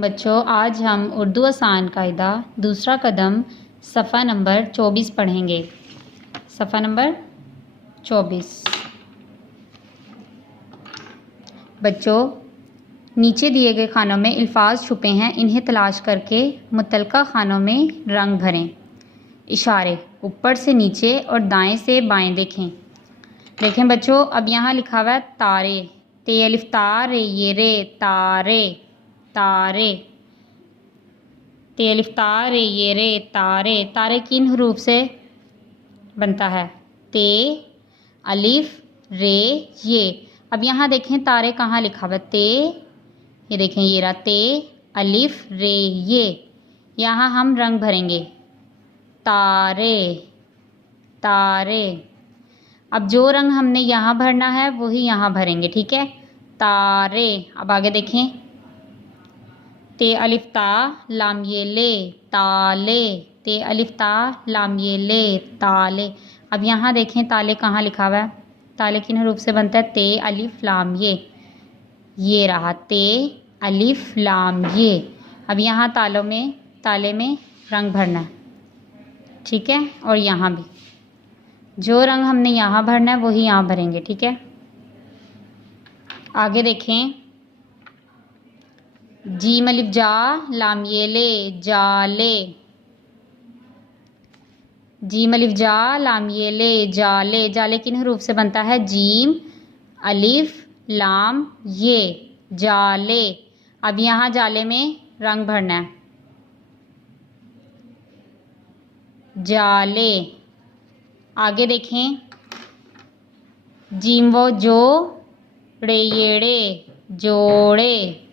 बच्चों, आज हम उर्दू आसान कायदा दूसरा कदम सफ़ा नंबर 24 पढ़ेंगे। सफ़ा नंबर 24। बच्चों, नीचे दिए गए खानों में अल्फाज छुपे हैं, इन्हें तलाश करके मुतलका खानों में रंग भरें। इशारे ऊपर से नीचे और दाएं से बाएं देखें। देखें बच्चों, अब यहाँ लिखा हुआ है तारे, ते अलिफ तारे ये रे, तारे तारे, ते अलिफ तारे ये रे, तारे। तारे किन हरूफ से बनता है? ते अलिफ रे ये। अब यहाँ देखें तारे कहाँ लिखा हुआ है? ते, ये देखें ये रहा ते अलिफ रे ये। यहाँ हम रंग भरेंगे, तारे तारे। अब जो रंग हमने यहाँ भरना है वही यहाँ भरेंगे, ठीक है? तारे। अब आगे देखें, ते अलिफ ता लाम ये ले, ताले, ते अलिफ ता लाम ये ले, ताले। अब यहाँ देखें ताले कहाँ लिखा हुआ है? ताले किन हरूफ से बनता है? ते अलिफ लाम ये रहा ते अलिफ लाम ये। अब यहाँ ताले में रंग भरना है, ठीक है? और यहाँ भी जो रंग हमने यहाँ भरना है वही यहाँ भरेंगे, ठीक है? आगे देखें, जीम अलिफ जा लाम ये ले, जाले, जीम अलिफ जा लाम ये ले, जाले। जाले किन हरूफ से बनता है? जीम अलिफ लाम ये, जाले। अब यहाँ जाले में रंग भरना है, जाले। आगे देखें, जीम वो जो रे येड़े, जोड़े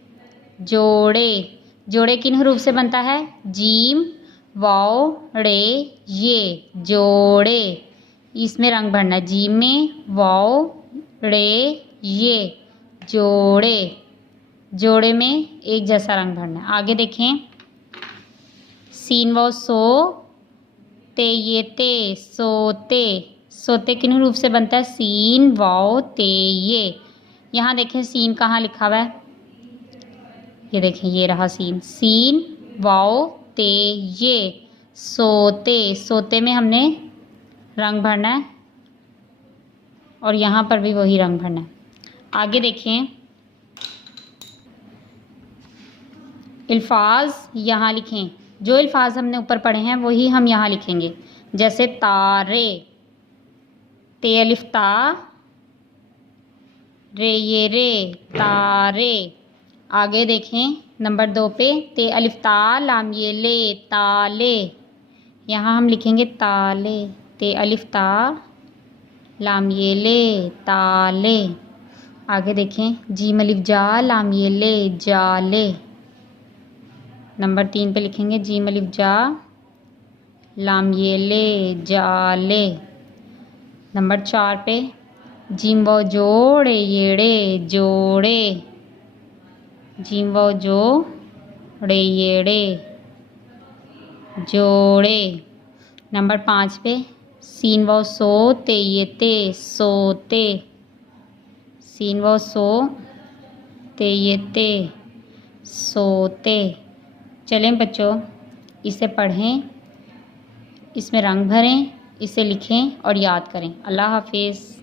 जोड़े। जोड़े किन हरूफ से बनता है? जीम वाओ रे ये, जोड़े। इसमें रंग भरना है, जीम में वाओ रे ये, जोड़े। जोड़े में एक जैसा रंग भरना है। आगे देखें, सीन वाओ सो ते ये ते, सोते। सोते किन हरूफ से बनता है? सीन वाओ ते ये। यहाँ देखें सीन कहाँ लिखा हुआ है? ये देखें ये रहा सीन, सीन वाओ ते ये, सोते। सोते में हमने रंग भरना है और यहाँ पर भी वही रंग भरना है। आगे देखें, अल्फाज यहाँ लिखें। जो अल्फाज हमने ऊपर पढ़े हैं वही हम यहाँ लिखेंगे। जैसे तारे, ते अलिफ ता रे ये रे, तारे। आगे देखें नंबर 2 पे, ते अलिफ ता लाम ये ले, ताले। यहाँ हम लिखेंगे ताले, ते अलिफ ता लाम ये ले, ताले। आगे देखें, जीम अलिफ जा लाम ये ले, जाले। नंबर 3 पे लिखेंगे जीम अलिफ जा लाम ये ले, जाले। नंबर 4 पे, जीम वो जोड़े येड़े, जोड़े, जीम वो जोड़े येड़े, जोड़े। नंबर 5 पे, सीन वो सो ते ये ते, सोते, सीन वो सो ते ये ते, सोते। चलें बच्चों, इसे पढ़ें, इसमें रंग भरें, इसे लिखें और याद करें। अल्लाह हाफिज़।